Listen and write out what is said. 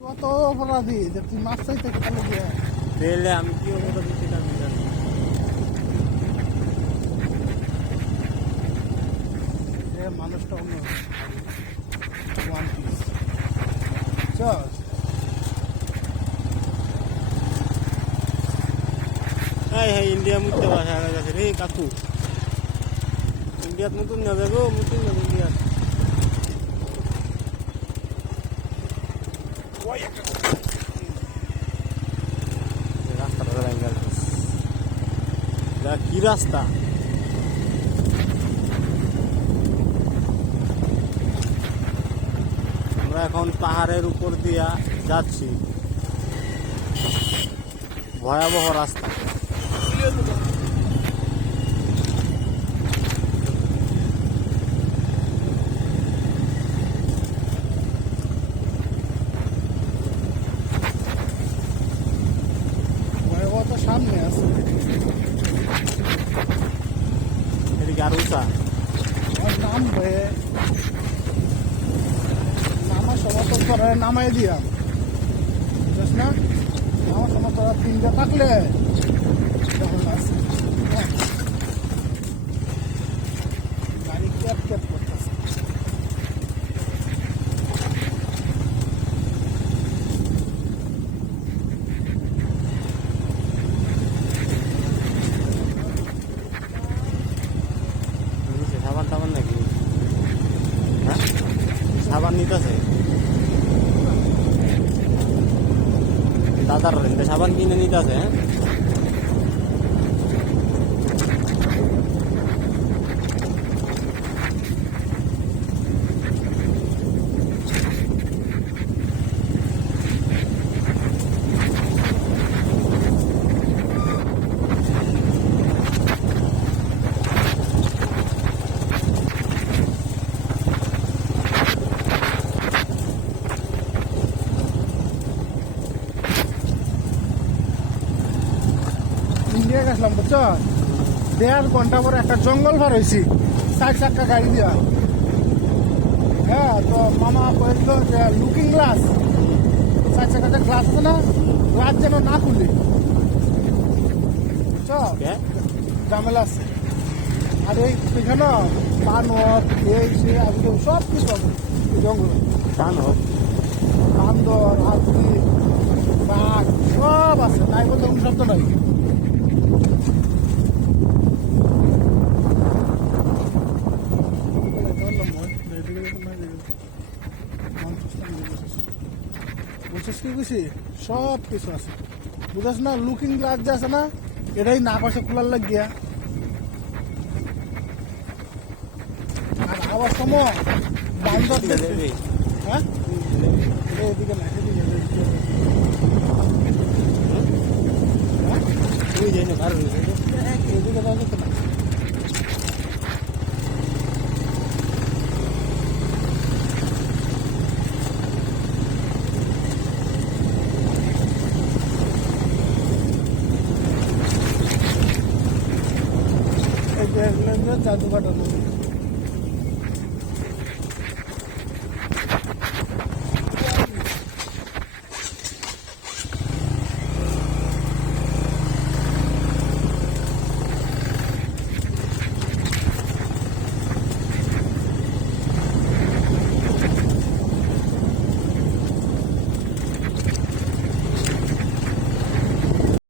কত অপরাধী যে তুই মাছ চাইতে কেন দিয়ে পেলে আমি কি অপরাধী সেটা আমি জানি। মানুষটা অন্য ওয়ান পিস চল হ্যাঁ হ্যাঁ ইন্ডিয়া মুখতে ভাষা গেছে রে কাকু। ইন্ডিয়াত নতুন যাবে গো, নতুন যাবে ইন্ডিয়াত। রাস্তাটা ব্যাঙ্গাল কি রাস্তা? আমরা এখন পাহাড়ের উপর দিয়া যাচ্ছি, ভয়াবহ রাস্তা। তো সামনে আছে এদিকে আর উঁচা নামবে নামা সমর্থন করে নামাই দিয়া বুঝছ না, নামা সমর্থন তিনটা থাকলে তখন আছে গাড়ি ক্যাপ ক্যাপ করতেছে। সাবান টাবান নাকি? হ্যাঁ সাবান নিতেছে দাদার সাবান কিনে নিতেছে। হ্যাঁ ইন্ডিয়া গেছিলাম বুঝছ, 1.5 ঘন্টা পরে একটা জঙ্গল পার হয়েছি 60 চাক্কা গাড়ি দিয়া। হ্যাঁ তো মামা কয়েছিল যে লুকিং গ্লাস 60 চাকা যে গ্লাস আছে না, গ্লাস যেন না খুলি বুঝছ, ঝামেলা আছে। আর এই এখানে বানর এই সে আমি সব কিছু আছে জঙ্গল, বান্দর হাতি বাঘ সব আছে, তাই বলতে কোনো শব্দ নাই। বুঝছিস কি বুঝছি, সব কিছু আছে বুঝাস না। লুকিং গ্লাস যে আছে না, এটাই না পাশে খোলার লাগিয়া আর আবার সময় বান্দর হ্যাঁ এদিকে না এদিকে এদিকে যাওয়া যেত না। জাদু কাটানো